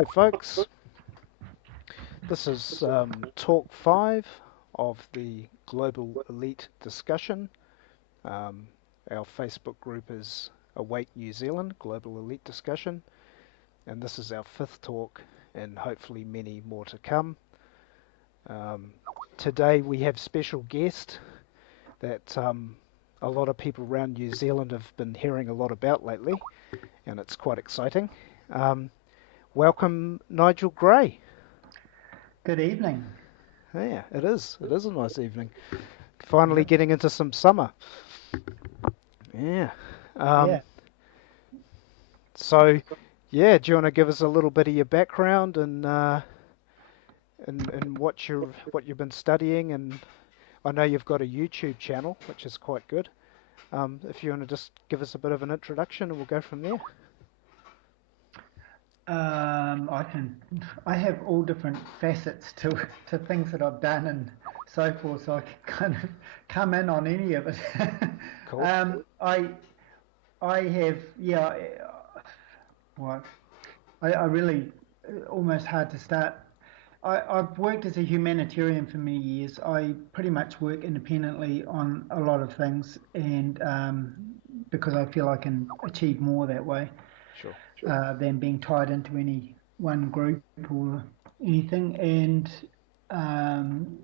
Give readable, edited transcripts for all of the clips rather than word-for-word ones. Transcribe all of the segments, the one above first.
Hey folks, this is talk 5 of the Global Elite discussion. Um, our Facebook group is Awake New Zealand Global Elite discussion, and this is our 5th talk and hopefully many more to come. Um, Today we have special guest that a lot of people around New Zealand have been hearing a lot about lately, and it's quite exciting. Welcome Nigel Gray. Good evening. Yeah, it is. It is a nice evening. Finally Yep. getting into some summer. Yeah. Um, Yeah. so, yeah, do you want to give us a little bit of your background and what you've been studying? And I know you've got a YouTube channel, which is quite good. If you want to just give us a bit of an introduction, and we'll go from there. I can. I have all different facets to things that I've done and so forth, so I can kind of come in on any of it. Cool. um, I I have what I really almost hard to start. I've worked as a humanitarian for many years. I pretty much work independently on a lot of things, and because I feel I can achieve more that way. Sure. Than being tied into any one group or anything. And um,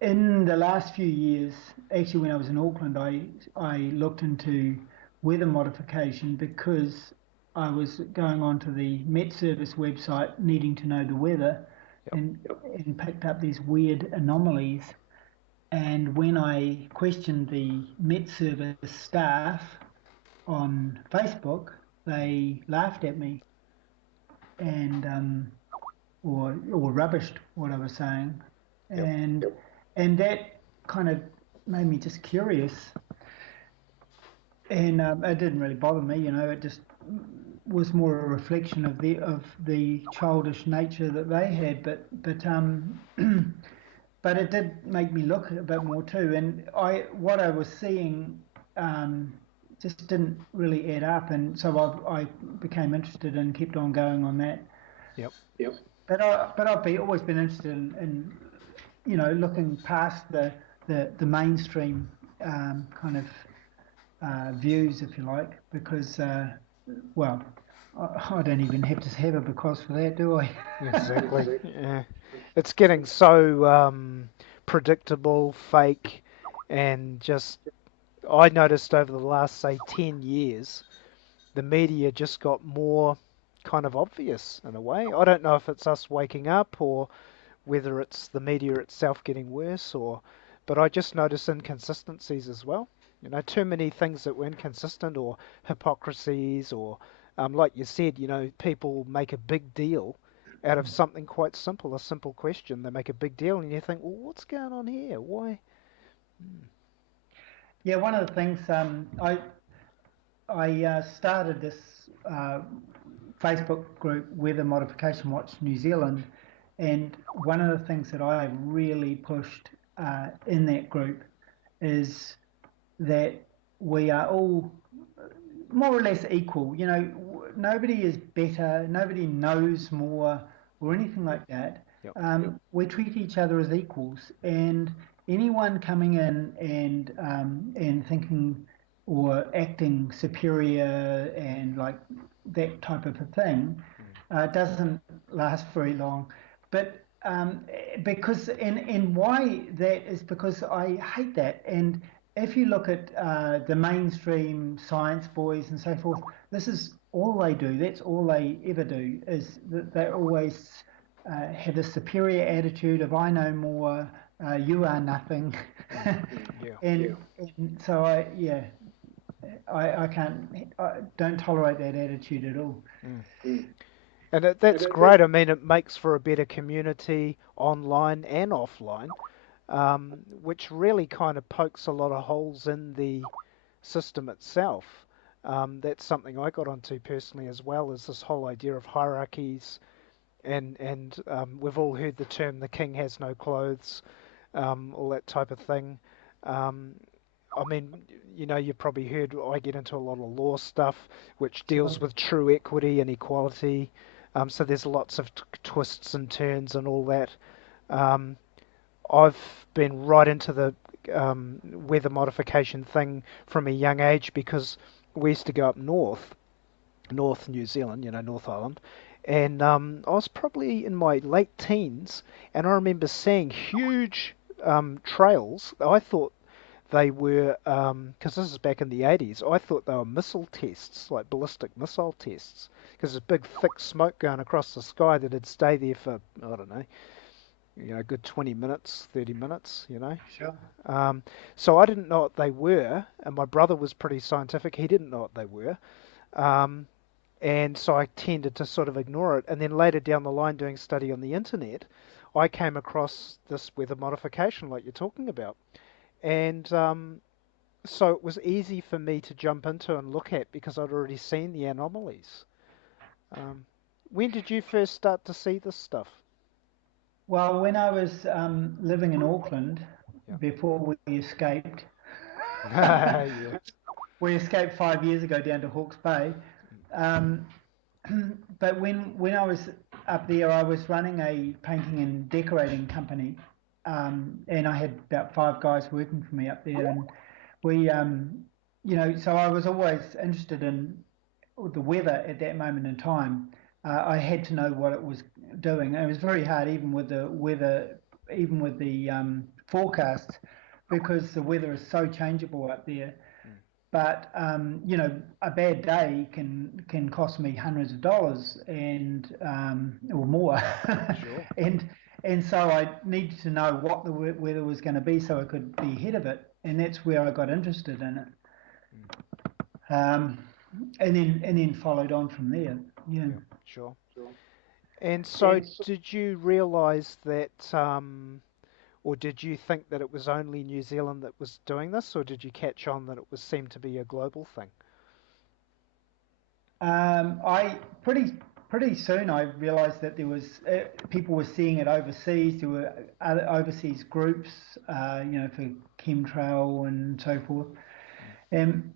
in the last few years, actually, when I was in Auckland, I looked into weather modification because I was going onto the Met Service website needing to know the weather Yep. and picked up these weird anomalies. And when I questioned the Met Service staff on Facebook, they laughed at me and or rubbished what I was saying, Yep. and and that kind of made me just curious, and it didn't really bother me, It just was more a reflection of the childish nature that they had, but but it did make me look a bit more too, and what I was seeing. Just didn't really add up, and so I became interested and kept on going on that. Yep. But I've always been interested in looking past the mainstream kind of views, if you like, because well, I don't even have to have a because for that, do I? Exactly. Yeah. It's getting so predictable, fake, and just I noticed over the last, say, 10 years, the media just got more kind of obvious in a way. I don't know if it's us waking up or whether it's the media itself getting worse but I just notice inconsistencies as well. Too many things that were inconsistent or hypocrisies or, like you said, people make a big deal out of something quite simple, a simple question. They make a big deal and you think, well, what's going on here? Why? Hmm. Yeah, one of the things I started this Facebook group, Weather Modification Watch New Zealand, and one of the things that I really pushed in that group is that we are all more or less equal. Nobody is better, nobody knows more, or anything like that. Yep. We treat each other as equals, and anyone coming in and thinking or acting superior and like that type of a thing doesn't last very long. But because and why that is because I hate that. And if you look at the mainstream science boys and so forth, this is all they do. That's all they ever do is that they always have a superior attitude of I know more, you are nothing, Mm. Yeah. and so I can't I don't tolerate that attitude at all. Mm. And that's great. I mean, it makes for a better community online and offline, which really kind of pokes a lot of holes in the system itself. That's something I got onto personally as well, is this whole idea of hierarchies, and we've all heard the term "the king has no clothes," all that type of thing. Um, I mean, you've probably heard I get into a lot of law stuff, which deals Sure. with true equity and equality. So there's lots of twists and turns and all that. Um, I've been right into the weather modification thing from a young age because we used to go up North New Zealand, North Island, and I was probably in my late teens, and I remember seeing huge trails. I thought they were, because this is back in the 80s, I thought they were missile tests, like ballistic missile tests, because there's big thick smoke going across the sky that'd stay there for, I don't know, a good 20 minutes, 30 minutes. Sure. Um, so I didn't know what they were, and my brother was pretty scientific. He didn't know what they were. Um, and so I tended to sort of ignore it. And then later down the line, doing study on the internet, I came across this weather modification like you're talking about. And so it was easy for me to jump into and look at because I'd already seen the anomalies. Um, when did you first start to see this stuff? Well, when I was living in Auckland Yeah. before we escaped, Yeah. we escaped 5 years ago down to Hawke's Bay. Um, but when I was up there, I was running a painting and decorating company, and I had about 5 guys working for me up there, and we, so I was always interested in the weather at that moment in time. I had to know what it was doing. And it was very hard, even with the weather, even with the forecast, because the weather is so changeable up there. Mm. But a bad day can cost me hundreds of dollars and or more, Sure. and so I needed to know what the weather was going to be so I could be ahead of it, and that's where I got interested in it. Mm. Um, and then followed on from there. Yeah. Yeah, sure. And so, did you realize that, or did you think that it was only New Zealand that was doing this, or did you catch on that it was seemed to be a global thing? I pretty soon I realised that there was people were seeing it overseas. There were other overseas groups, for chemtrail and so forth. Mm.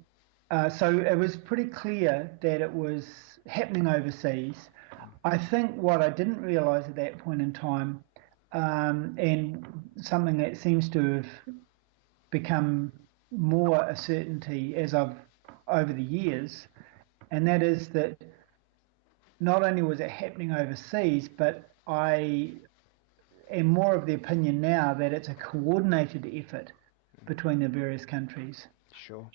And so it was pretty clear that it was happening overseas. Mm. I think what I didn't realise at that point in time, and something that seems to have become more a certainty as I've over the years, and that is that not only was it happening overseas, but I am more of the opinion now that it's a coordinated effort Mm. between the various countries. Sure.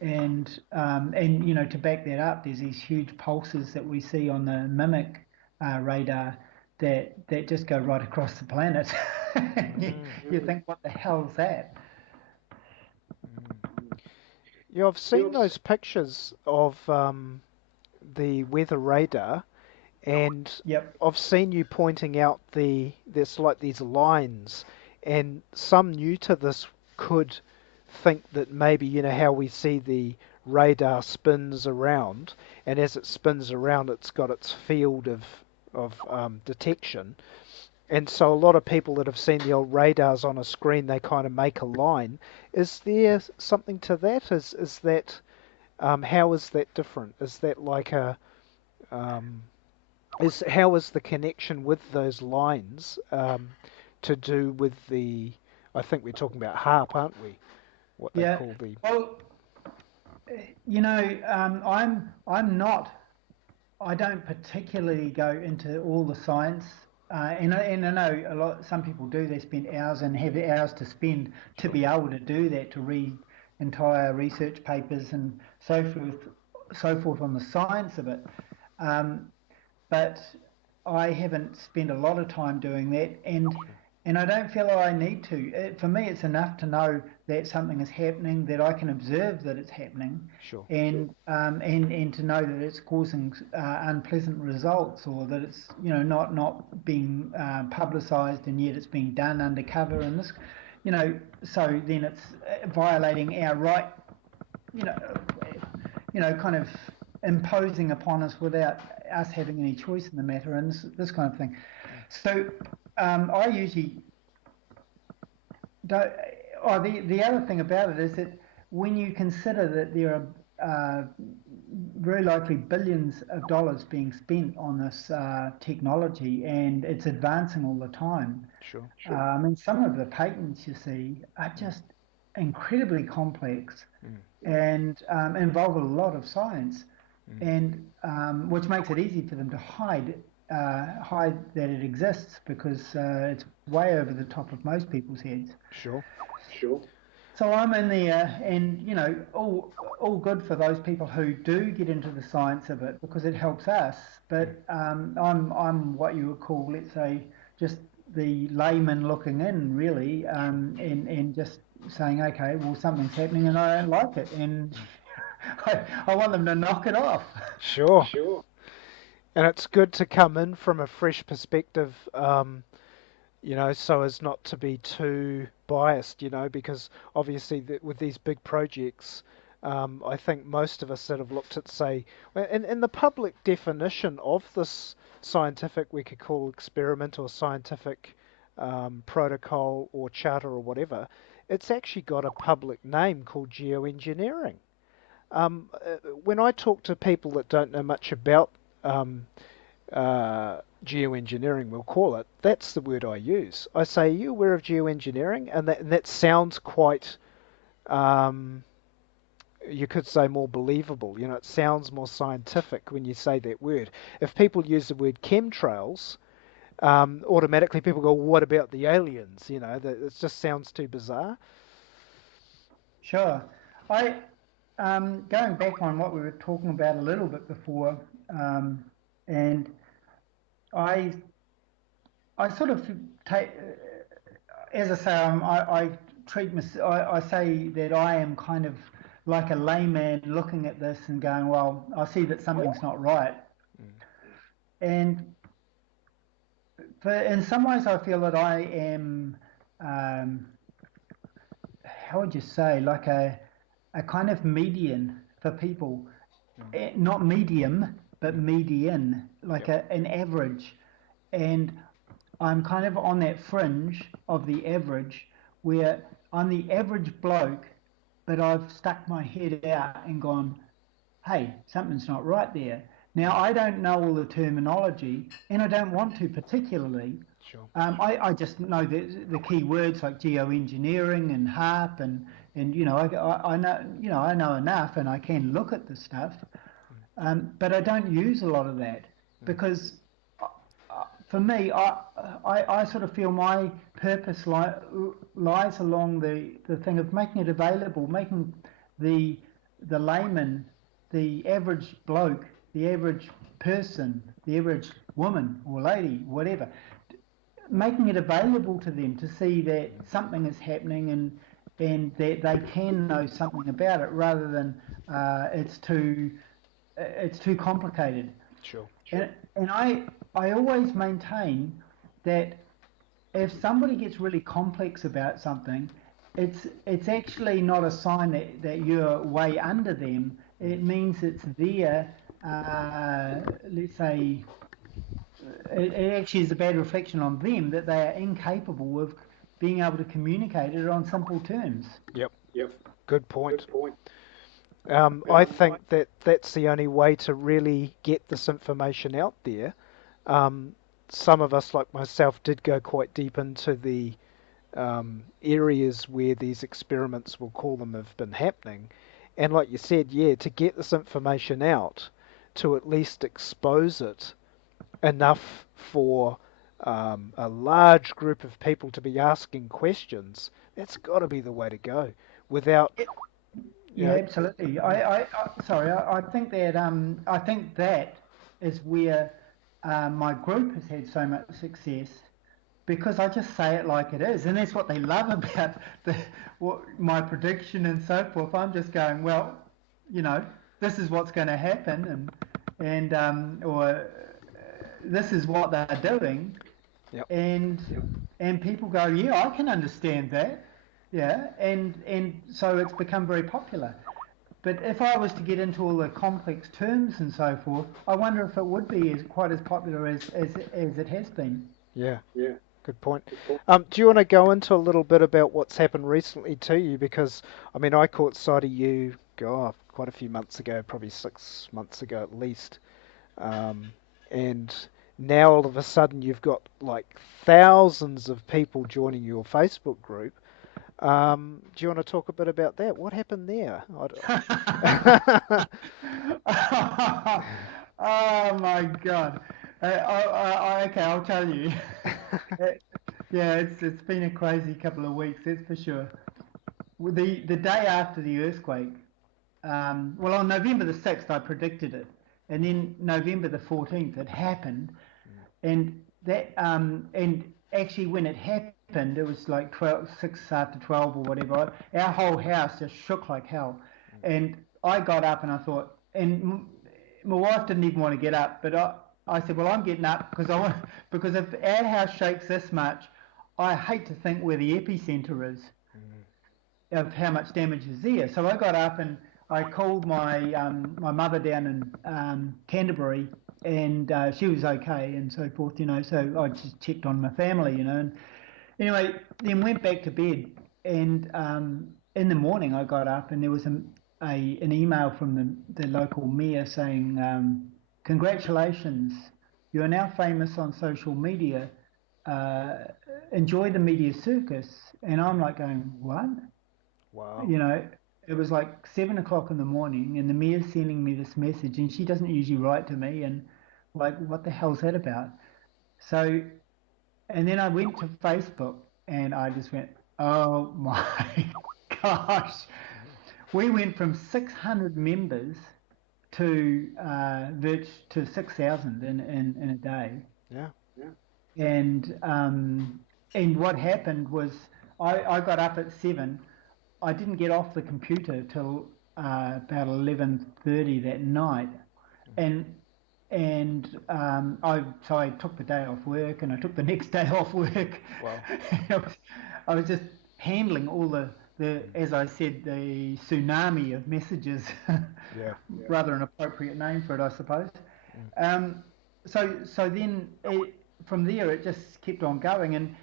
And to back that up, there's these huge pulses that we see on the mimic radar that just go right across the planet. you, Mm. you think, what the hell's that? Mm. Yeah, I've seen those pictures of the weather radar, and Yep. I've seen you pointing out there's like these lines, and some new to this could think that maybe how we see the radar spins around, and as it spins around, it's got its field of detection, and so a lot of people that have seen the old radars on a screen, they kind of make a line. Is there something to that? Is that how is that different? Is that like a um, is how is the connection with those lines to do with the? I think we're talking about harp, aren't we? What they Yeah. call the. Well, I'm not. I don't particularly go into all the science, and I know a lot. Some people do. They spend hours and have hours to spend to Sure. be able to do that, to read entire research papers and so forth on the science of it. Um, but I haven't spent a lot of time doing that, Sure. and I don't feel I need to. For me, it's enough to know that something is happening, that I can observe that it's happening, Sure. and to know that it's causing unpleasant results, or that it's not being publicised, and yet it's being done undercover, and this, so then it's violating our right, you know, kind of imposing upon us without us having any choice in the matter, and this kind of thing. Mm. So I usually don't. Oh, the other thing about it is that when you consider that there are very likely billions of dollars being spent on this technology, and it's advancing all the time. Sure. I mean, some of the patents you see are Mm, just incredibly complex mm, and involve a lot of science, mm. and which makes it easy for them to hide that it exists because it's way over the top of most people's heads. Sure. So I'm in there, and all good for those people who do get into the science of it because it helps us. Mm, But I'm what you would call, let's say, just the layman looking in, really, sure. and just saying, okay, well, something's happening, and I don't like it, and Mm. I want them to knock it off. Sure. And it's good to come in from a fresh perspective, so as not to be too biased, because obviously with these big projects, I think most of us that have looked at, say, in the public definition of this scientific, we could call experiment or scientific protocol or charter or whatever, it's actually got a public name called geoengineering. When I talk to people that don't know much about um, geoengineering, we'll call it, that's the word I use. I say, are you aware of geoengineering? And that sounds quite, um, you could say, more believable. It sounds more scientific when you say that word. If people use the word chemtrails, automatically people go, what about the aliens? It just sounds too bizarre. Sure. I Going back on what we were talking about a little bit before, um, and I I sort of take, as I say, I treat I say that I am kind of like a layman looking at this and going, well, I see that something's not right, Mm, and in some ways I feel that I am, um, how would you say, like a kind of median for people. mm, Not medium, but mm. median, like Yep. an average. And I'm kind of on that fringe of the average where I'm the average bloke, but I've stuck my head out and gone, hey, something's not right there. Now, Mm, I don't know all the terminology, and I don't want to particularly. sure. I just know the key words like geoengineering and HARP, and I know I know enough, and I can look at the stuff, Mm, but I don't use a lot of that mm, because for me, I sort of feel my purpose lies along the thing of making it available, making the the layman, the average bloke, the average person, the average woman or lady, whatever, making it available to them to see that mm, something is happening and that they can know something about it rather than it's too complicated. sure. And I always maintain that if somebody gets really complex about something, it's actually not a sign that you're way under them. Mm, It means it's their let's say it actually is a bad reflection on them that they are incapable of being able to communicate it on simple terms. yep. Good point. I think that that's the only way to really get this information out there. Um, some of us, like myself, did go quite deep into the areas where these experiments, we'll call them, have been happening. And like you said, yeah, to get this information out, to at least expose it enough for a large group of people to be asking questions, that's got to be the way to go. Without, you Yeah, know, absolutely. mm, Sorry, I think that is where my group has had so much success because I just say it like it is, and that's what they love about my prediction and so forth. I'm just going, well, you know, this is what's going to happen, and or this is what they're doing, yep, and and people go, yeah, I can understand that, yeah, and so it's become very popular. But if I was to get into all the complex terms and so forth, I wonder if it would be quite as popular as it has been. yeah. Good point. Do you want to go into a little bit about what's happened recently to you? Because, I mean, I caught sight of you, God, quite a few months ago, probably 6 months ago at least. Um, and now all of a sudden you've got like thousands of people joining your Facebook group. Do you want to talk a bit about that? What happened there? Oh my God. Okay, I'll tell you. Yeah, it's been a crazy couple of weeks, that's for sure. Well, the day after the earthquake, well, on November the 6th, I predicted it, and then November the 14th, it happened, Mm, and actually when it happened, it was like 6 after 12 or whatever. Our whole house just shook like hell, mm, and I got up and I thought, and my wife didn't even want to get up, but I said, well, I'm getting up because I want, because if our house shakes this much, I hate to think where the epicenter is mm, of how much damage is there. So I got up and I called my mother down in Canterbury, and she was okay and so forth, you know. So I just checked on my family, you know. And anyway, then went back to bed, and in the morning I got up and there was an email from the local mayor saying, congratulations, you are now famous on social media. Uh, Enjoy the media circus. And I'm like going, what? wow. You know, it was like 7 o'clock in the morning, and the mayor's sending me this message, and she doesn't usually write to me, and like, what the hell's that about? So, and then I went to Facebook, and I just went, oh my gosh, Mm, we went from 600 members to to 6,000 in a day, yeah. and and what happened was I got up at 7. I didn't get off the computer till about 11:30 that night, Mm, and I took the day off work and I took the next day off work. wow. I was just handling all the Mm, as I said, the tsunami of messages. yeah. Rather an appropriate name for it, I suppose. Mm, Um, so then from there it just kept on going, and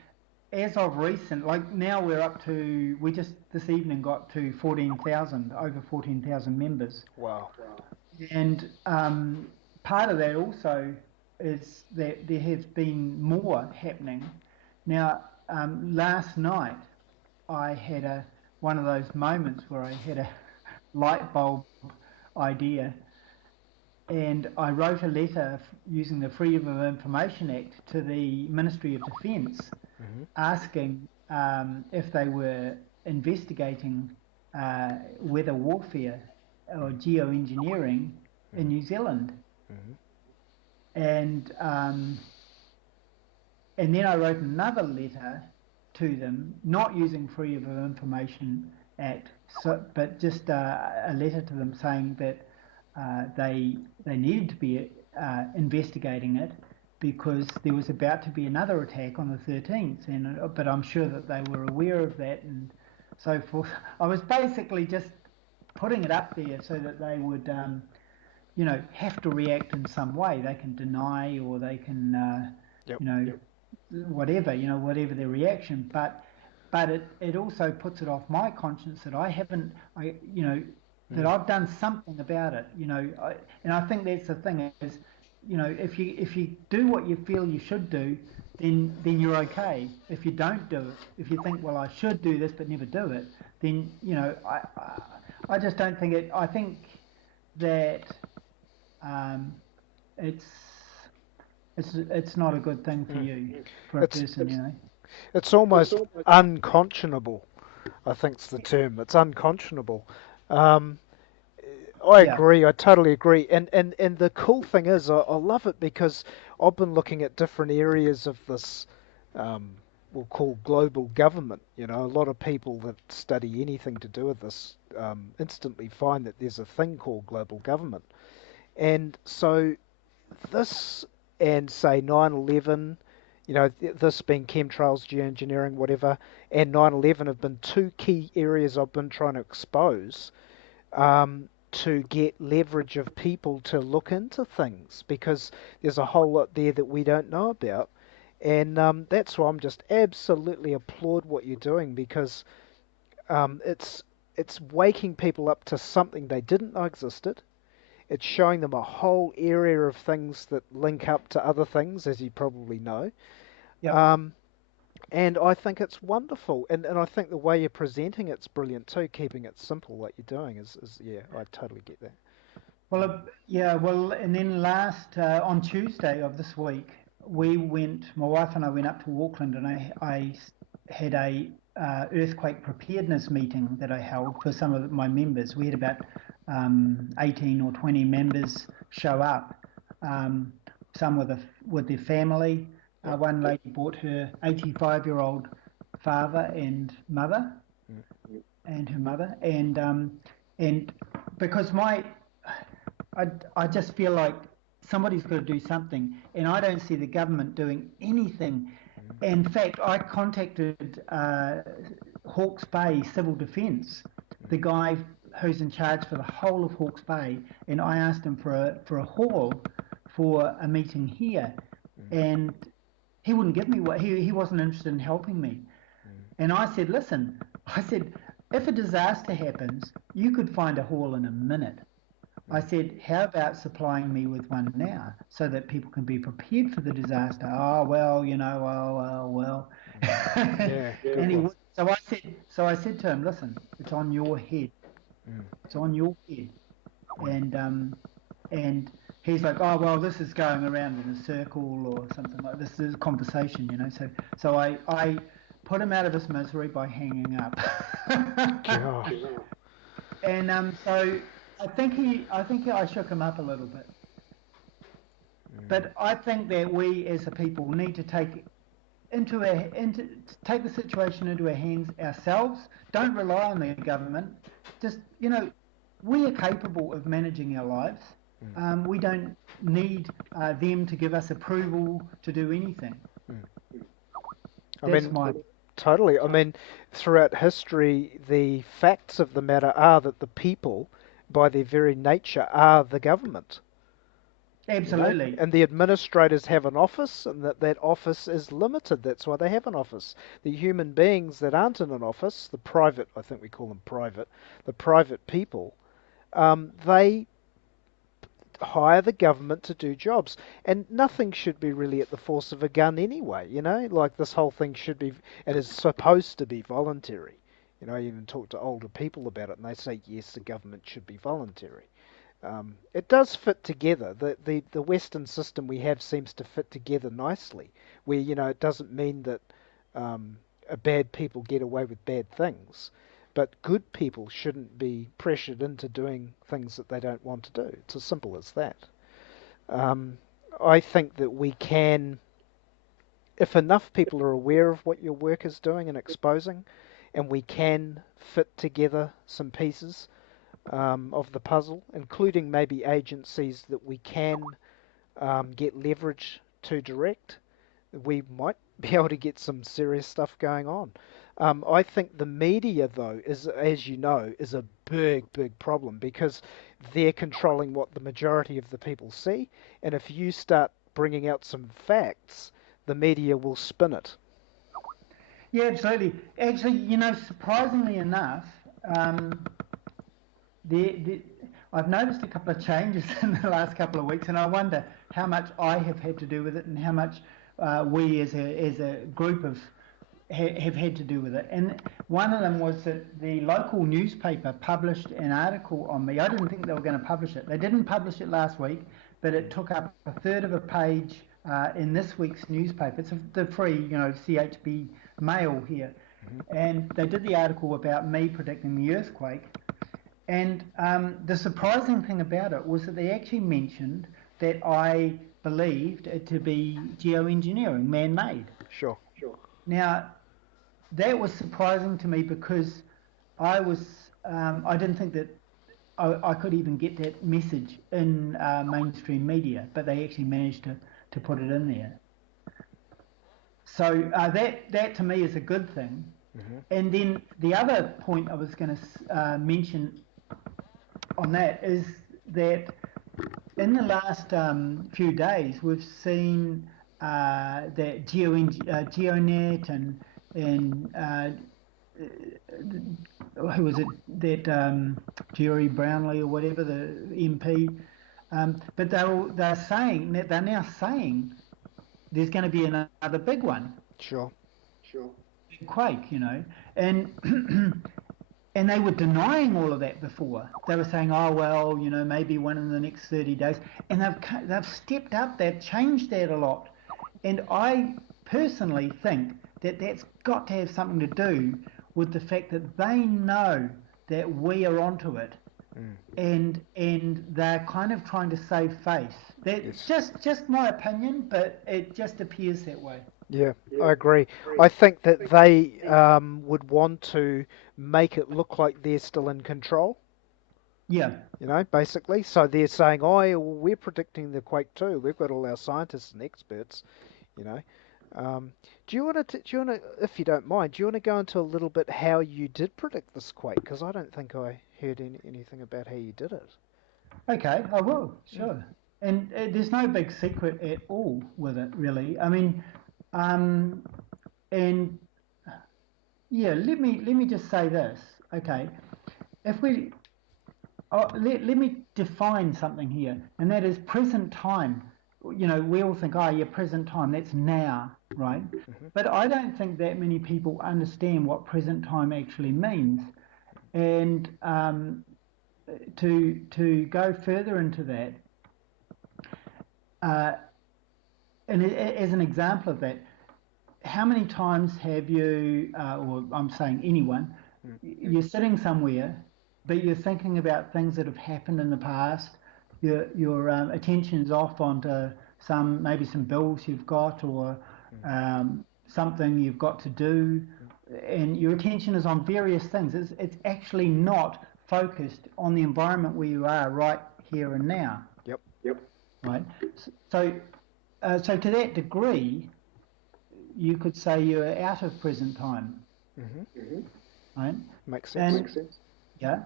as of recent, like now we're up to, we just this evening got to 14,000, over 14,000 members. wow. And part of that also is that there has been more happening. Now, last night I had one of those moments where I had a light bulb idea, and I wrote a letter using the Freedom of Information Act to the Ministry of Defence Hmm. asking if they were investigating weather warfare or geoengineering in Hmm. New Zealand. Hmm. And and then I wrote another letter to them, not using Freedom of Information Act, but just a letter to them saying that they needed to be investigating it because there was about to be another attack on the 13th, and but I'm sure that they were aware of that and so forth. I was basically just putting it up there so that they would, you know, have to react in some way. They can deny or they can, Yep. you know, whatever, you know, whatever their reaction. But it also puts it off my conscience that I haven't, you know, that Mm, I've done something about it, you know. And I think that's the thing is, you know, if you do what you feel you should do, then you're okay. If you don't do it, if you think, well, I should do this but never do it, then you know, I just don't think it. I think that um, it's it's not a good thing for mm. you, for a It's person, you know. it's almost unconscionable. I think's the term. It's unconscionable. Um, I Yeah, agree. I totally agree. And the cool thing is, I love it because I've been looking at different areas of this, um, we'll call global government. You know, a lot of people that study anything to do with this instantly find that there's a thing called global government. And so this and say 9/11, you know, this being chemtrails, geoengineering, whatever, and 9/11 have been two key areas I've been trying to expose to get leverage of people to look into things because there's a whole lot there that we don't know about. And that's why I'm just absolutely applaud what you're doing because it's it's waking people up to something they didn't know existed. It's showing them a whole area of things that link up to other things, as you probably know. Yep. Um, and I think it's wonderful. And I think the way you're presenting it's brilliant too, keeping it simple like you're doing is yeah, I totally get that. Well, Mm, yeah, well, and then on Tuesday of this week, my wife and I went up to Auckland, and I had a earthquake preparedness meeting that I held for some of my members. We had about 18 or 20 members show up, um, some with their family. yep. One lady brought her 85-year-old father Mm, and her mother, and because I, I just feel like somebody's got to do something, and I don't see the government doing anything. mm, In fact, I contacted Hawke's Bay Civil Defence, the mm, guy who's in charge for the whole of Hawke's Bay, and I asked him for a hall for a meeting here, mm, and he wouldn't give me what he wasn't interested in helping me. mm, And I said, listen, I said, if a disaster happens, you could find a hall in a minute. I mm. said, how about supplying me with one now so that people can be prepared for the disaster? Oh, well, well. Yeah, good And he one. would. So I said to him, listen, it's on your head. Mm, It's on your head. mm. And he's like, oh, well, this is going around in a circle or something like this. This is a conversation. So I put him out of his misery by hanging up. God. And so I shook him up a little bit. Mm, But I think that we as a people need to take the situation into our hands ourselves. Don't rely on the government. Just we are capable of managing our lives. mm, We don't need them to give us approval to do anything. mm. I That's mean, my totally. I mean, throughout history, the facts of the matter are that the people, by their very nature, are the government. You know, absolutely. and the administrators have an office, and that office is limited. That's why they have an office. The human beings that aren't in an office, the private, I think we call them private, the private people, they hire the government to do jobs, and nothing should be really at the force of a gun anyway. Like this whole thing should be, and is supposed to be voluntary. I even talk to older people about it, and they say yes, the government should be voluntary. It does fit together. The Western system we have seems to fit together nicely, where it doesn't mean that bad people get away with bad things, but good people shouldn't be pressured into doing things that they don't want to do. It's as simple as that. Um, I think that we can, if enough people are aware of what your work is doing and exposing, and we can fit together some pieces of the puzzle, including maybe agencies that we can get leverage to direct, we might be able to get some serious stuff going on. I think the media, though, as you know, is a big, big problem because they're controlling what the majority of the people see, and if you start bringing out some facts, the media will spin it. Yeah, absolutely. Actually, surprisingly enough, um, the I've noticed a couple of changes in the last couple of weeks, and I wonder how much I have had to do with it, and how much we as a group have had to do with it. And one of them was that the local newspaper published an article on me. I didn't think they were going to publish it. They didn't publish it last week, but it took up a third of a page in this week's newspaper. It's the free, CHB Mail here. Hmm. And they did the article about me predicting the earthquake. And the surprising thing about it was that they actually mentioned that I believed it to be geoengineering, man-made. Sure. Now, that was surprising to me because I didn't think that I could even get that message in mainstream media, but they actually managed to put it in there. So that to me is a good thing. Hmm. And then the other point I was going to mention on that is that in the last few days, we've seen that GeoNet and who was it, that Jerry Brownlee or whatever, the MP. But they're now saying there's going to be another big one, Sure. big quake, and and they were denying all of that before. They were saying, oh well, maybe one in the next 30 days, and they've stepped up, they've changed that a lot, and I personally think that that's got to have something to do with the fact that they know that we are onto it, and they're kind of trying to save face. That's Yes. just my opinion, but it just appears that way. Yeah, I agree. I think that they would want to make it look like they're still in control, Yeah. basically. So they're saying, oh, yeah, well, we're predicting the quake too. We've got all our scientists and experts, you know. Um, if you don't mind, do you want to go into a little bit how you did predict this quake? Because I don't think I heard anything about how you did it. Okay, I will, Mm. sure. And there's no big secret at all with it, really. I mean, um, and yeah, let me just say this. Okay, if we let me define something here, and that is present time. We all think, oh, yeah, present time, that's now, right? Hmm. But I don't think that many people understand what present time actually means. And to go further into that, uh, and as an example of that, how many times have you, or I'm saying anyone, Mm. you're sitting somewhere, but you're thinking about things that have happened in the past. Your attention's off onto maybe some bills you've got, or something you've got to do, and your attention is on various things. It's actually not focused on the environment where you are right here and now, Yep. right? So, so to that degree, you could say you're out of present time, Hmm. right? Makes sense. And yeah,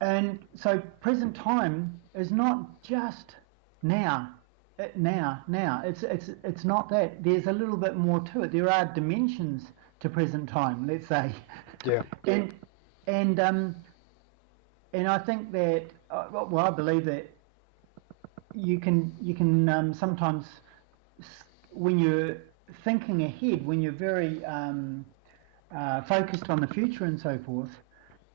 and so present time is not just now, now. It's not that. There's a little bit more to it. There are dimensions to present time, let's say, Yeah. and and um and I think that well, I believe that you can sometimes when you're thinking ahead, when you're very focused on the future and so forth,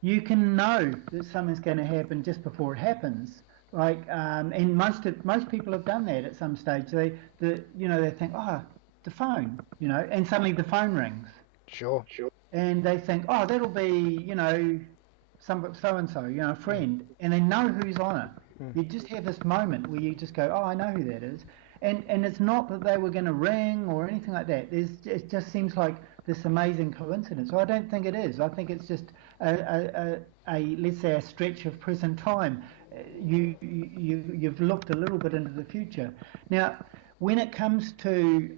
you can know that something's going to happen just before it happens. And most people have done that at some stage. They think, oh, the phone, and suddenly the phone rings, Sure. and they think, oh, that'll be, some so and so, a Mm. friend, and they know who's on it. Mm. You just have this moment where you just go, oh, I know who that is, and it's not that they were going to ring or anything like that. It just seems like this amazing coincidence. So I don't think it is. I think it's just a let's say a stretch of present time. You've looked a little bit into the future. Now, when it comes to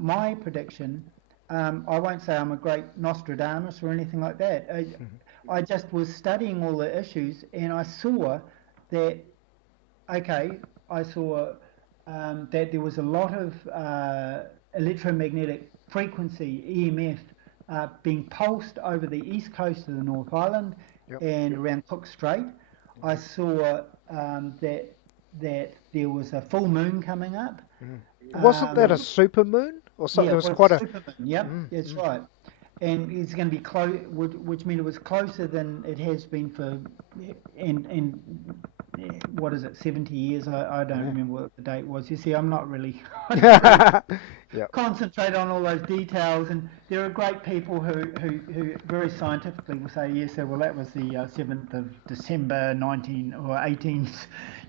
my prediction, I won't say I'm a great Nostradamus or anything like that. I just was studying all the issues, and I saw that, okay, I saw that there was a lot of electromagnetic frequency, EMF, being pulsed over the east coast of the North Island Yep. and around Cook Strait. I saw that there was a full moon coming up. Mm. Wasn't that a Um, super moon or something? yeah, There it was was quite a. supermoon. Yep, Mm. that's Mm. right. And it's going to be close, which means it was closer than it has been for, in what is it, 70 years? I don't Yeah. remember what the date was. You see, I don't really Yep. concentrate on all those details. And there are great people who very scientifically will say, yes, well, that was the 7th of December 19 or 18.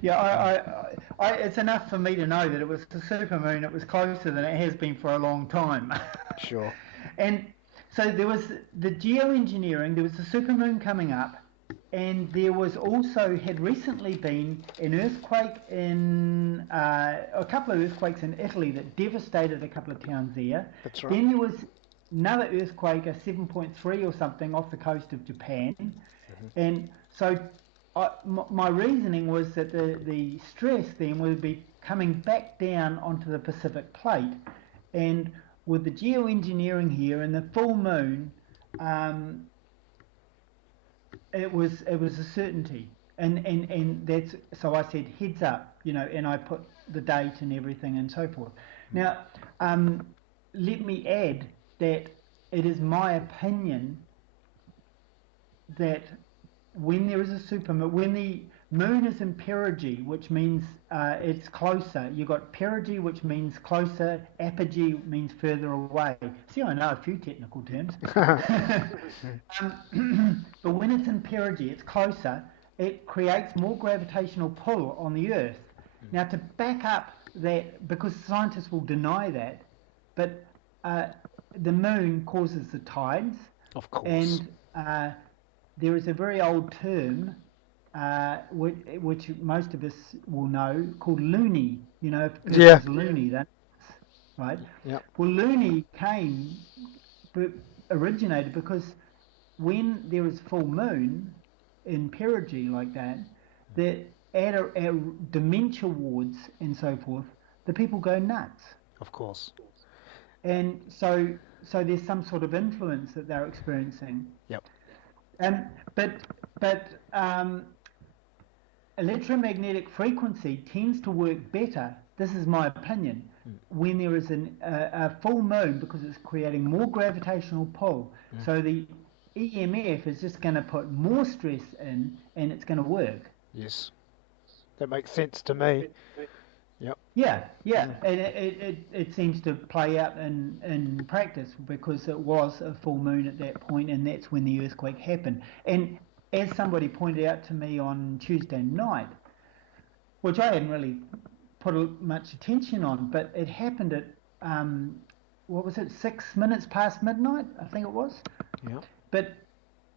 Yeah, Mm. it's enough for me to know that it was the supermoon. It was closer than it has been for a long time. Sure. And so there was the geoengineering, there was the supermoon coming up, and there was also had recently been an earthquake a couple of earthquakes in Italy that devastated a couple of towns there. That's right. Then there was another earthquake, a 7.3 or something, off the coast of Japan. Hmm. And so my reasoning was that the stress then would be coming back down onto the Pacific plate. And with the geoengineering here and the full moon, um, it was a certainty, and that's so I said heads up, and I put the date and everything and so forth. Now, um, let me add that it is my opinion that when there is a supermoon, when the moon is in perigee, which means it's closer. You've got perigee, which means closer. Apogee means further away. See, I know a few technical terms. But when it's in perigee, it's closer. It creates more gravitational pull on the Earth. Now, to back up that, because scientists will deny that, but uh, the moon causes the tides, Of course. and there is a very old term which most of us will know called loony. If a Yeah. person's loony, then right. Yeah. Well, loony originated because when there is full moon in perigee like that, the at dementia wards and so forth, the people go nuts, Of course. and so there's some sort of influence that they're experiencing. Yep. Um, but electromagnetic frequency tends to work better. This is my opinion. When there is a full moon, because it's creating more gravitational pull, so the EMF is just going to put more stress in, and it's going to work. Yes. That makes sense to me. Yep. Yeah, and it seems to play out in practice because it was a full moon at that point, and that's when the earthquake happened. And as somebody pointed out to me on Tuesday night, which I hadn't really put much attention on, but it happened at what was it, 6 minutes past midnight, I think it was. Yeah. But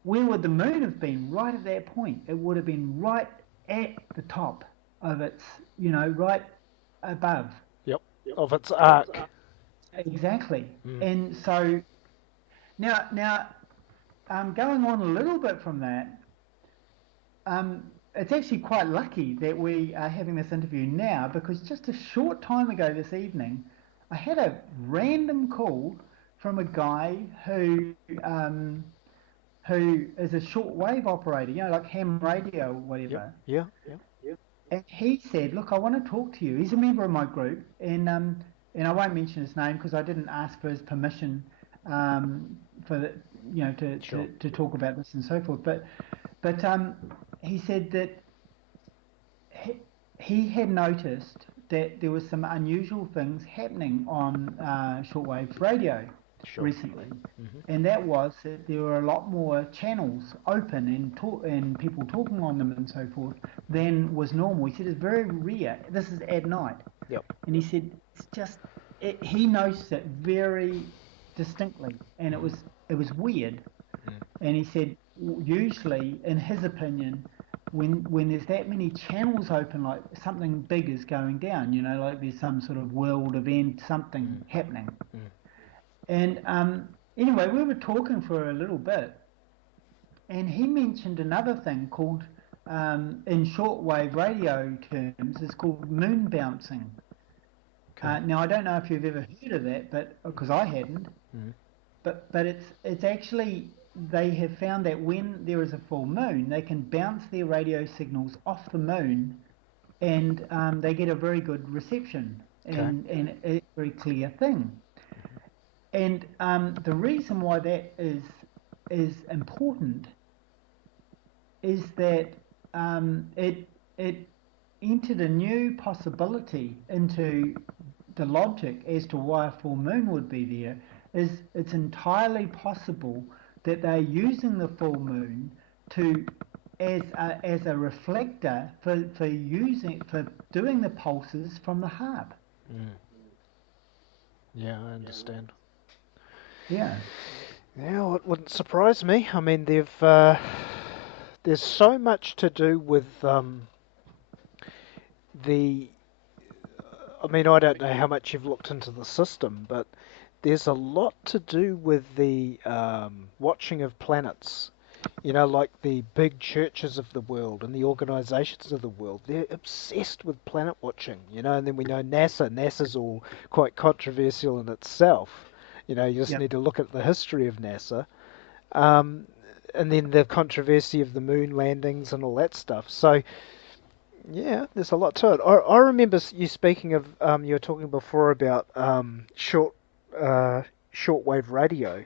where would the moon have been right at that point? It would have been right at the top of its, right above. Yep. Of its arc. Exactly. Mm. And so now, going on a little bit from that, it's actually quite lucky that we are having this interview now, because just a short time ago this evening, I had a random call from a guy um, who is a shortwave operator, like ham radio or Yep. whatever. Yeah. Yeah. And he said, "Look, I want to talk to you." He's a member of my group, and I won't mention his name because I didn't ask for his permission for the, Sure. to talk about this and so forth. But he said that he, he had noticed that there was some unusual things happening on shortwave radio Sure. recently, and that was that there were a lot more channels open and people talking on them and so forth than was normal. He said it's very rare. This is at night, Yep. and he said it's just he noticed it very distinctly, and it was weird. And he said usually, in his opinion, when there's that many channels open, like something big is going down, like there's some sort of world event, something happening. And anyway, we were talking for a little bit, and he mentioned another thing called, in shortwave radio terms, is called moon bouncing. Okay. Now I don't know if you've ever heard of that, but because I hadn't, but it's actually, they have found that when there is a full moon, they can bounce their radio signals off the moon, and they get a very good reception, Okay. and a very clear thing. And the reason why that is important is that it entered a new possibility into the logic as to why a full moon would be there. Is it's entirely possible that they're using the full moon to as a reflector for doing the pulses from the harp. Yeah, I understand. Yeah. Yeah, well, it wouldn't surprise me. I mean, there's so much to do with the. I mean, I don't know how much you've looked into the system, but there's a lot to do with the watching of planets. Like the big churches of the world and the organizations of the world, they're obsessed with planet watching, and then we know NASA. NASA's all quite controversial in itself. You just Yep. need to look at the history of NASA. Um, and then the controversy of the moon landings and all that stuff. So yeah, there's a lot to it. I remember you speaking of you were talking before about uh, shortwave radio,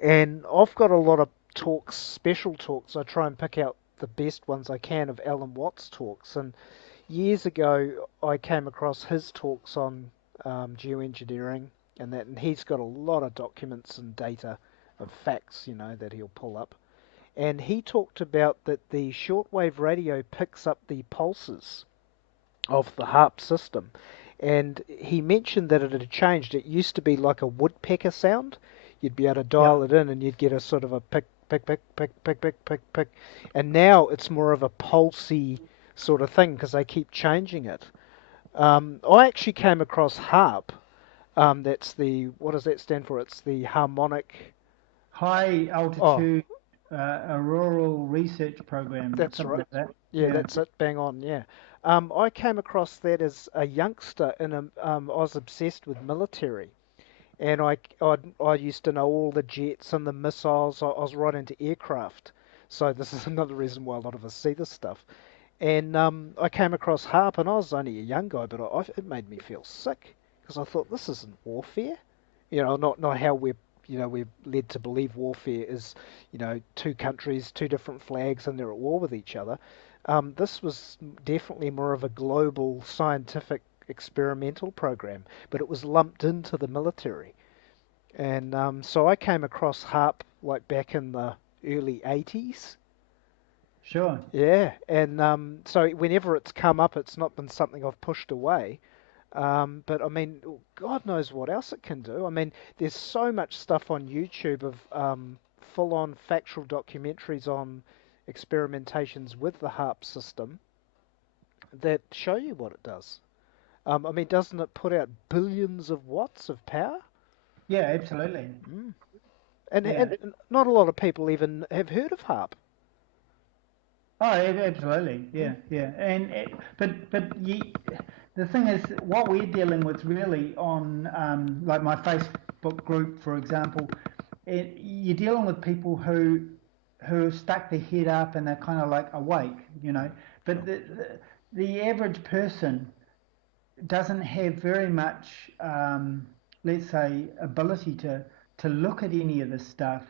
and I've got a lot of talks, special talks. I try and pick out the best ones I can of Alan Watts talks. And years ago, I came across his talks on geoengineering and that, and he's got a lot of documents and data of facts, that he'll pull up. And he talked about that the shortwave radio picks up the pulses of the harp system. And he mentioned that it had changed. It used to be like a woodpecker sound. You'd be able to Yeah, dial it in and you'd get a sort of a pick, pick, pick, pick, pick, pick, pick, pick. And now it's more of a pulsy sort of thing because they keep changing it. I actually came across HARP. That's what does that stand for? It's the harmonic. high Oh, altitude auroral research program, that's something right. like that. Yeah, Yeah. that's it. Bang on. Yeah. I came across that as a youngster, and I was obsessed with military, and I used to know all the jets and the missiles. I was right into aircraft, so this is another reason why a lot of us see this stuff. And I came across HARP, and I was only a young guy, but it made me feel sick because I thought this isn't warfare. Not how we're led to believe warfare is, two countries, two different flags, and they're at war with each other. This was definitely more of a global scientific experimental program, but it was lumped into the military. And so I came across HARP like back in the early 80s. Sure. Yeah, and so whenever it's come up, it's not been something I've pushed away. But I mean, God knows what else it can do. I mean, there's so much stuff on YouTube of full-on factual documentaries on experimentations with the HARP system that show you what it does. I mean, doesn't it put out billions of watts of power? Yeah, absolutely. Mm. And, Yeah. and not a lot of people even have heard of HARP. Oh, absolutely. Mm. Yeah, yeah. The thing is, what we're dealing with really on like my Facebook group, for example, you're dealing with people who stuck their head up and they're kind of like awake, you know. But Sure. the average person doesn't have very much, let's say, ability to look at any of this stuff,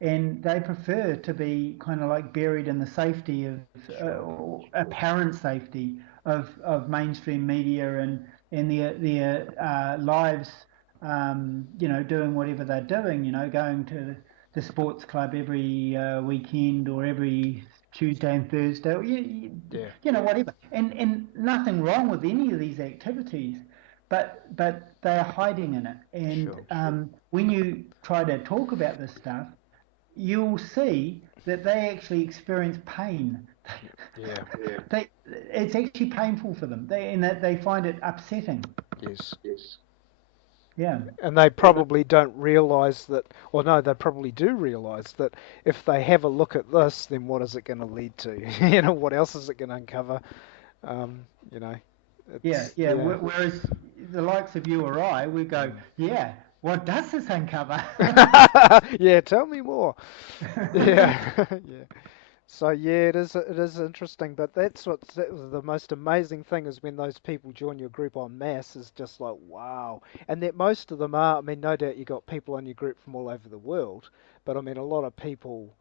and they prefer to be kind of like buried in the safety of Sure. apparent safety of mainstream media and their lives, doing whatever they're doing, going to the sports club every weekend or every Tuesday and Thursday, or Yeah. whatever. And nothing wrong with any of these activities, but they are hiding in it. And Sure. when you try to talk about this stuff, you'll see that they actually experience pain. Yeah. It's actually painful for them, and that they find it upsetting. Yes. Yeah, And they probably don't realize that, or no, they probably do realize that if they have a look at this, then what is it going to lead to? What else is it going to uncover? Um, you know, yeah, it's, yeah. yeah. Whereas the likes of you or I, we go, Mm. yeah, what does this uncover? Yeah, tell me more. Yeah, yeah. So yeah, it is interesting, but that was the most amazing thing is when those people join your group en masse is just like wow, and that most of them are. I mean, no doubt you got people on your group from all over the world, but I mean a lot of people,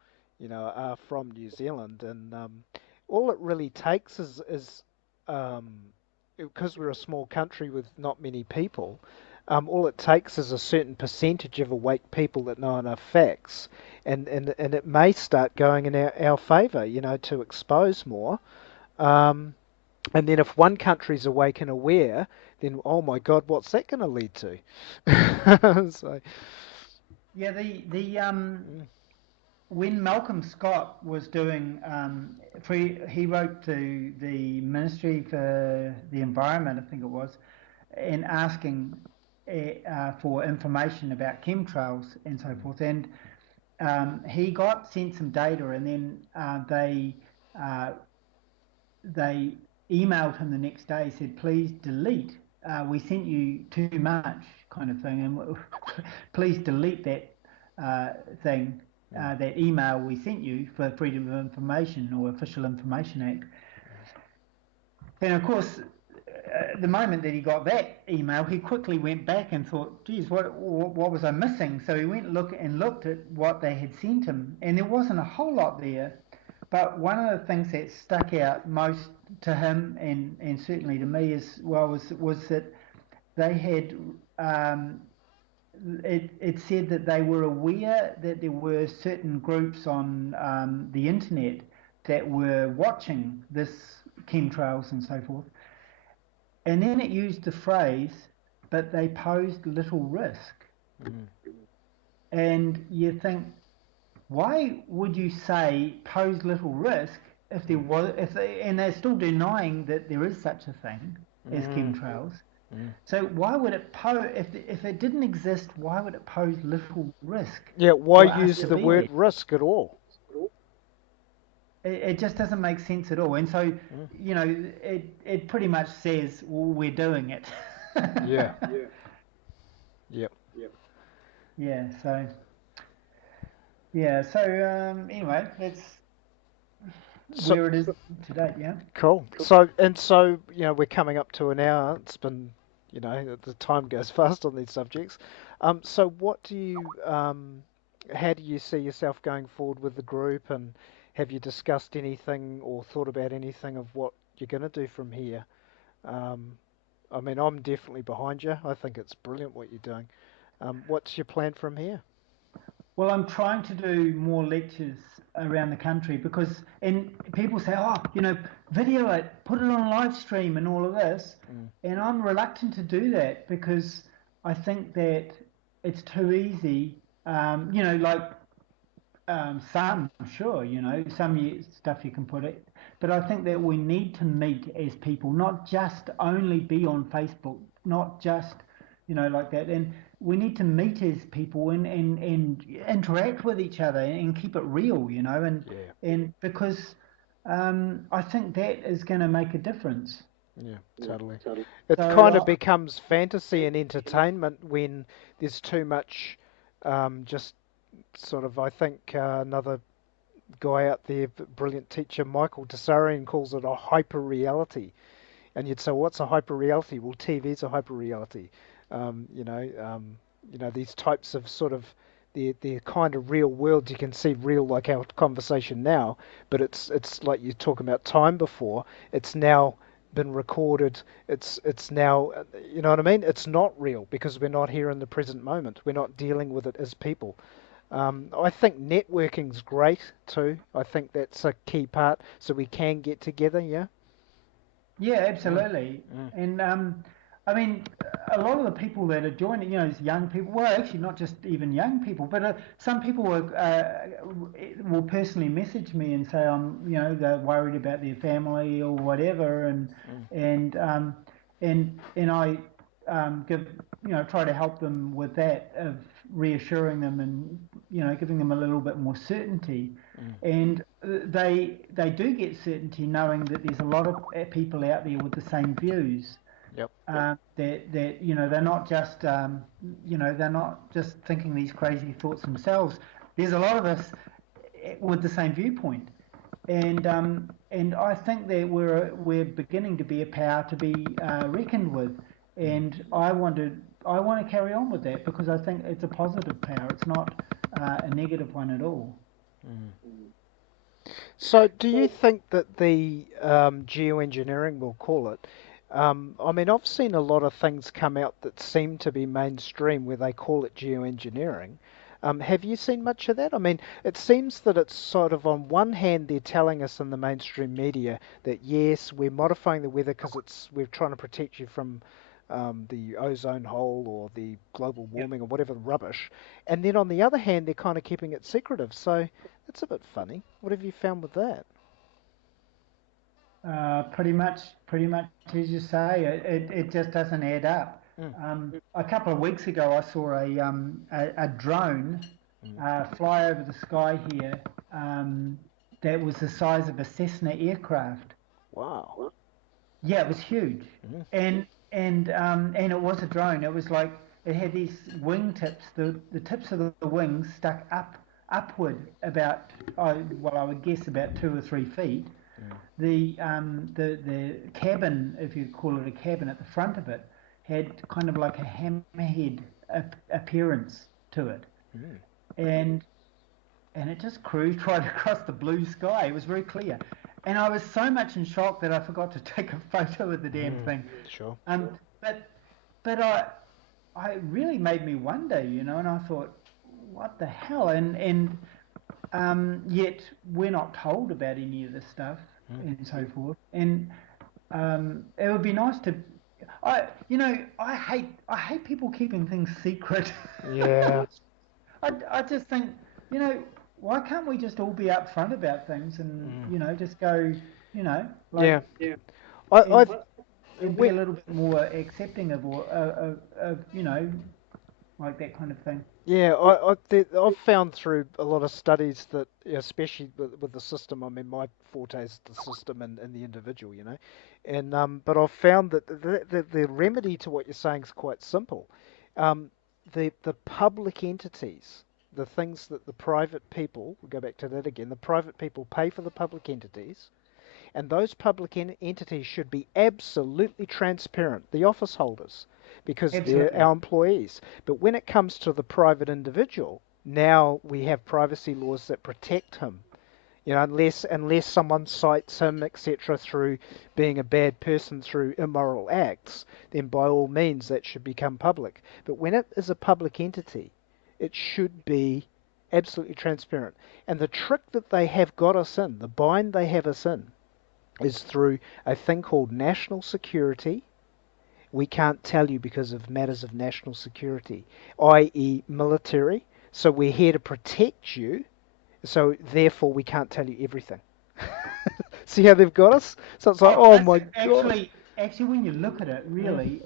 are from New Zealand, and all it really takes is um, because we're a small country with not many people. All it takes is a certain percentage of awake people that know enough facts, and it may start going in our favour, to expose more. Um, and then if one country's awake and aware, then oh my God, what's that going to lead to? So, Yeah, the mm, when Malcolm Scott was doing, he wrote to the Ministry for the Environment, I think it was, and asking for information about chemtrails and so mm, forth. And he got sent some data, and then uh, they emailed him the next day, said, "Please delete. We sent you too much," kind of thing, and please delete that thing. Mm. that email we sent you for Freedom of Information or Official Information Act. And of course, the moment that he got that email, he quickly went back and thought, geez, what was I missing? So he went looked at what they had sent him, and there wasn't a whole lot there. But one of the things that stuck out most to him, and certainly to me as well, was that they had it said that they were aware that there were certain groups on the internet that were watching this chemtrails and so forth. And then it used the phrase, but they posed little risk. Mm. And you think, why would you say pose little risk if there was, and they're still denying that there is such a thing as Mm. chemtrails. Mm. So why would it pose, if it didn't exist, why would it pose little risk Yeah, why for us use to the be word there? risk at all? It just doesn't make sense at all. And so, Mm. it pretty much says, well, we're doing it. Yeah. Yep. Yeah, so anyway, that's So where it is today, yeah. cool. So we're coming up to an hour. It's been the time goes fast on these subjects. So what do you how do you see yourself going forward with the group, and have you discussed anything or thought about anything of what you're going to do from here? Um, I mean, I'm definitely behind you. I think it's brilliant what you're doing. What's your plan from here? Well, I'm trying to do more lectures around the country because, and people say, oh, video it, put it on live stream and all of this. Mm. And I'm reluctant to do that because I think that it's too easy. Like some, sure, some stuff you can put it. But I think that we need to meet as people, not just only be on Facebook, not just, like that. And we need to meet as people and interact with each other and keep it real, Yeah. and because I think that is going to make a difference. Yeah, totally. It So, kind of becomes fantasy and entertainment when there's too much, just sort of. I think another guy out there, brilliant teacher, Michael Tsarian, calls it a hyper reality. And you'd say, what's a hyper reality? Well, TV's a hyper reality. Um, you know, um, these types of sort of they're kind of real worlds. You can see real like our conversation now, but it's like you're talking about time before. It's now been recorded. It's now you know what I mean. It's not real because we're not here in the present moment. We're not dealing with it as people. I think networking's great too. I think that's a key part, so we can get together. Yeah. yeah, Mm, absolutely. mm, And I mean, a lot of the people that are joining, as young people, well, actually, not just even young people, but some people will personally message me and say, they're worried about their family or whatever, mm, and um, and I give, try to help them with that of reassuring them and giving them a little bit more certainty. mm. And they do get certainty knowing that there's a lot of people out there with the same views. Yep. That they're not just thinking these crazy thoughts themselves. There's a lot of us with the same viewpoint, and I think that we're beginning to be a power to be reckoned with, Mm, and I want to carry on with that because I think it's a positive power. It's not a negative one at all. mm. So, do you think that the geoengineering, we'll call it, I mean, I've seen a lot of things come out that seem to be mainstream where they call it geoengineering. Have you seen much of that? I mean, it seems that it's sort of on one hand they're telling us in the mainstream media that yes, we're modifying the weather because we're trying to protect you from the ozone hole or the global warming or whatever rubbish, and then on the other hand they're kind of keeping it secretive. So it's a bit funny. What have you found with that? Pretty much as you say, it just doesn't add up. Mm, A couple of weeks ago, I saw a drone mm. fly over the sky here that was the size of a Cessna aircraft. Wow. Yeah, it was huge, Mm, and it was a drone. It was like it had these wingtips, the tips of the wings stuck up upward about, well, I would guess about 2 or 3 feet. The cabin, if you call it a cabin, at the front of it had kind of like a hammerhead appearance to it, Mm. and it just cruised right across the blue sky. It was very clear, and I was so much in shock that I forgot to take a photo of the damn Mm. thing. Sure. But I really made me wonder, and I thought, what the hell? And yet we're not told about any of this stuff Mm. and so forth. And it would be nice to. I hate people keeping things secret. Yeah. I just think, you know, why can't we just all be upfront about things and Mm. just go, like, Yeah. I and be when a little bit more accepting of like that kind of thing. Yeah, I've found through a lot of studies that, especially with the system, I mean, my forte is the system and the individual, and but I've found that the remedy to what you're saying is quite simple. Um, the public entities, the things that the private people, we'll go back to that again, the private people pay for the public entities, and those public entities should be absolutely transparent, the office holders, because they're Absolutely. our employees. But when it comes to the private individual, now we have privacy laws that protect him. Unless someone cites him, etc., through being a bad person through immoral acts, then by all means that should become public. But when it is a public entity, it should be absolutely transparent. And the trick that they have got us in, the bind they have us in, is through a thing called national security. We can't tell you because of matters of national security, i.e., military. So we're here to protect you. So therefore, we can't tell you everything. See how they've got us? So it's like, Oh, oh that's my god. actually when you look at it, Mm, really,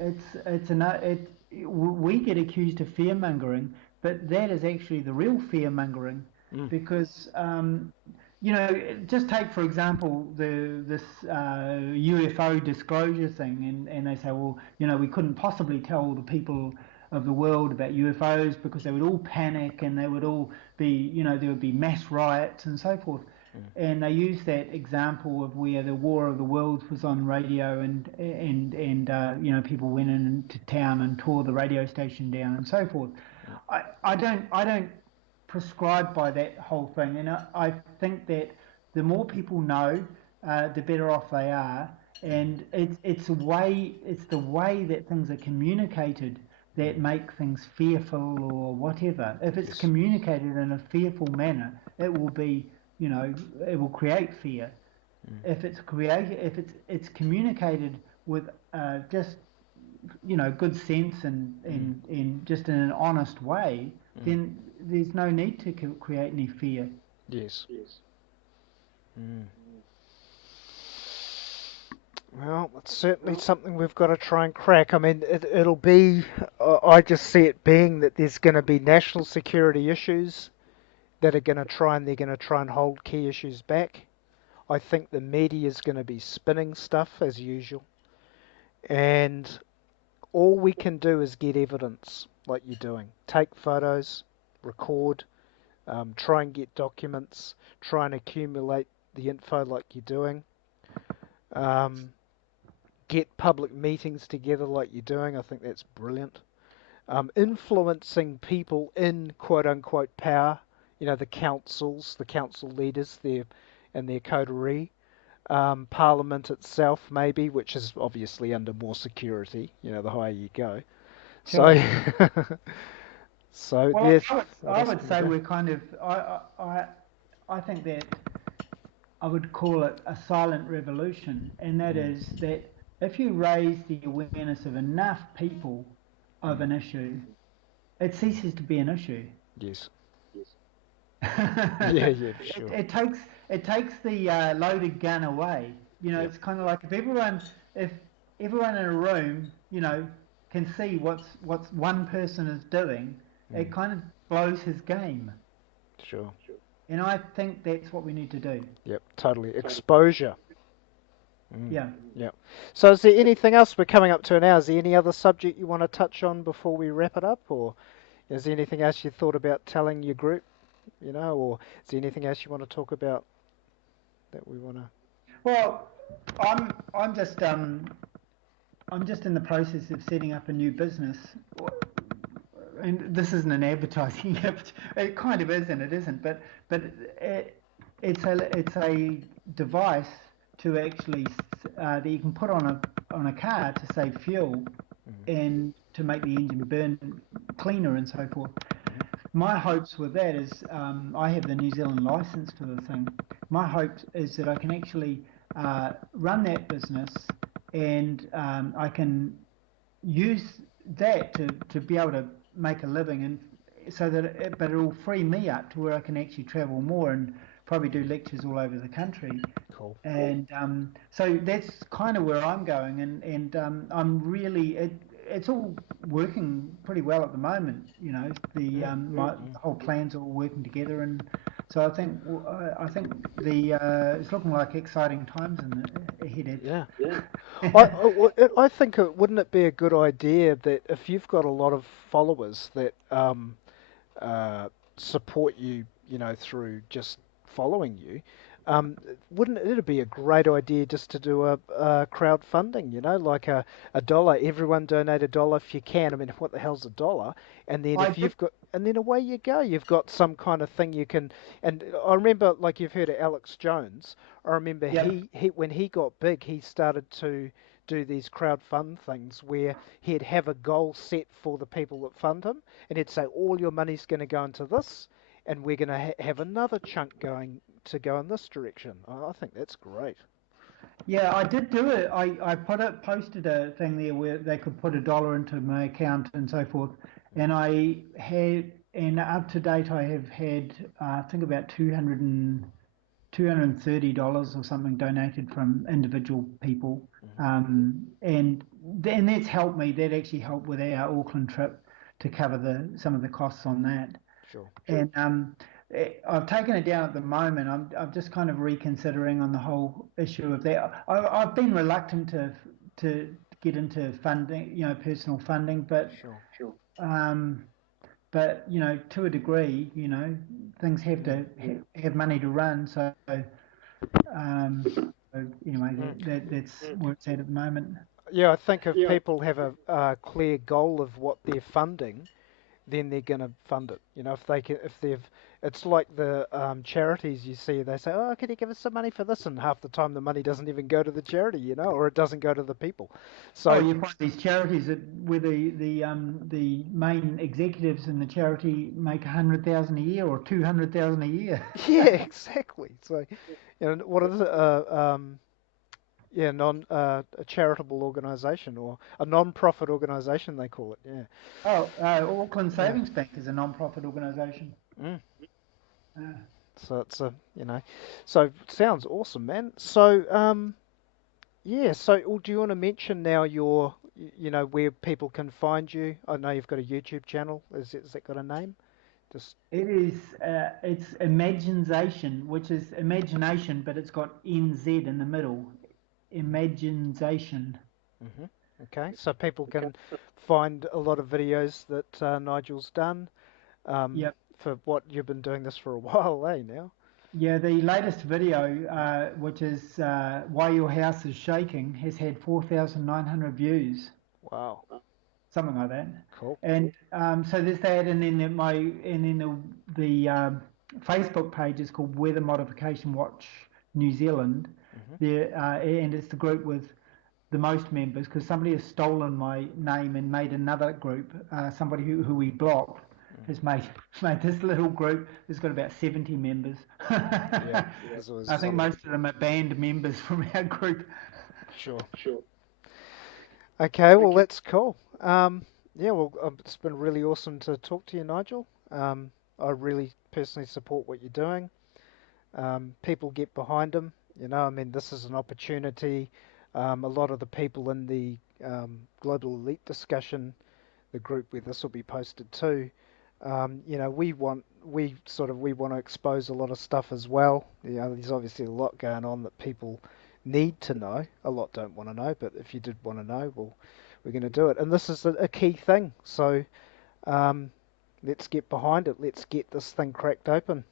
we get accused of fear mongering, but that is actually the real fear mongering, mm, because just take for example this UFO disclosure thing, and they say, well, we couldn't possibly tell the people of the world about UFOs because they would all panic and they would all be, there would be mass riots and so forth. mm. And they use that example of where the War of the Worlds was on radio, and people went into town and tore the radio station down and so forth. I don't prescribe by that whole thing, and I think that the more people know, the better off they are. And it's the way that things are communicated that make things fearful or whatever. If it's Yes. communicated in a fearful manner, it will be, it will create fear. Mm, If it's communicated with just good sense mm, and just in an honest way, mm. then there's no need to create any fear. Yes. Mm. Well, it's certainly something we've got to try and crack. I mean, it'll be, I just see it being that there's going to be national security issues that are going to try and they're going to try and hold key issues back. I think the media is going to be spinning stuff as usual, and all we can do is get evidence like you're doing. Take photos, record, try and get documents, try and accumulate the info like you're doing. Um, get public meetings together like you're doing. I think that's brilliant. Influencing people in quote unquote power, the councils, the council leaders, and their coterie, Parliament itself, maybe, which is obviously under more security, the higher you go. So, Sure. so Well, yes, I would, what I else would can we say do? we're kind of. I think that I would call it a silent revolution, and that Mm, is that if you raise the awareness of enough people of mm, an issue, it mm. ceases to be an issue. Yes. Yeah, it, yeah, for sure. it takes the loaded gun away. Yep. It's kind of like if everyone in a room, can see what's one person is doing, it Mm, kind of blows his game. sure. And I think that's what we need to do. Yep, totally. Exposure. Mm, Yeah. yep. So is there anything else? We're coming up to an hour. Is there any other subject you want to touch on before we wrap it up, or is there anything else you thought about telling your group? or is there anything else you want to talk about that we want to? Well, I'm I'm just um I'm just in the process of setting up a new business, and this isn't an advertising gift. It kind of is and it isn't, but it's a device to actually that you can put on a car to save fuel Mm-hmm. and to make the engine burn cleaner and so forth. Mm-hmm. My hopes with that is I have the New Zealand license for the thing. My hope is that I can actually run that business and I can use that to be able to make a living and so that but it'll free me up to where I can actually travel more and probably do Mm-hmm. lectures all over the country. Cool. And so that's kind of where I'm going, and I'm really it's all working pretty well at the moment. You know, Mm. the whole plans are all working together, and so I think it's looking like exciting times ahead. Yeah. I, Ed. I, well, I think wouldn't it be a good idea that if you've got a lot of followers that uh, support you, through just following you, um, wouldn't it be a great idea just to do a crowdfunding, like a dollar, everyone donate a dollar if you can. I mean, what the hell's a dollar? And then I if did, you've got, and then away you go. You've got some kind of thing you can, and I remember, like you've heard of Alex Jones. I remember yep. he when he got big, he started to do these crowdfund things where he'd have a goal set for the people that fund him, and he'd say all your money's going to go into this, and we're going to have another chunk go in this direction. I think that's great. Yeah, I did do it. I posted a thing there where they could put a dollar into my account and so forth, and up to date I have had I think about 230 dollars or something donated from individual people, Hmm. and that's helped me. That actually helped with our Auckland trip to cover the some of the costs on that. Sure. And I've taken it down at the moment. I'm just kind of reconsidering on the whole issue of that. I've been reluctant to get into funding, personal funding, Sure. um, but to a degree, things have Mm. to have money to run. So anyway, Mm. that's where it's at the moment. Yeah, I think if people have a clear goal of what they're funding, then they're going to fund it. If they can, if they've, it's like the charities you see. They say, "Oh, can you give us some money for this?" And half the time the money doesn't even go to the charity, or it doesn't go to the people. Oh, So you find these charities where the main executives in the charity make 100,000 a year or 200,000 a year. yeah, exactly. So, what is it? Yeah, a charitable organisation or a non-profit organisation they call it. Yeah, Oh, Auckland yeah. Savings Bank is a non-profit organisation. Mm. Uh, So it's so it sounds awesome, man. So yeah. So do you want to mention now where people can find you? I know you've got a YouTube channel. Is that got a name? Just it's Imagination, which is imagination, but it's got NZ in the middle. Imagination. hmm Okay. So people can find a lot of videos that Nigel's done. Yep. For what you've been doing this for a while, now. Yeah, the latest video, which is Why Your House is Shaking, has had 4,900 views, Wow. something like that. Cool. And so there's that, and then the Facebook page is called Weather Modification Watch New Zealand. Hmm. There, and it's the group with the most members because somebody has stolen my name and made another group. Somebody who we blocked Hmm. has made this little group. It's got about 70 members. Yeah. There's always I think somebody. most of them are banned members from our group. Sure. Okay, well, that's cool. Yeah, well, it's been really awesome to talk to you, Nigel. I really personally support what you're doing. People get behind him. I mean, this is an opportunity. A lot of the people in the global elite discussion, the group where this will be posted to, we want to expose a lot of stuff as well. There's obviously a lot going on that people need to know. A lot don't want to know, but if you did want to know, well, we're going to do it. And this is a key thing. So, um, let's get behind it. Let's get this thing cracked open.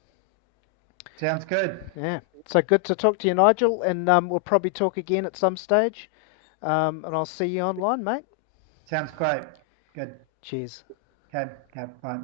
Sounds good. Yeah. So good to talk to you, Nigel, and we'll probably talk again at some stage. And I'll see you online, mate. Sounds great. Good. Cheers. Okay. Okay. Bye.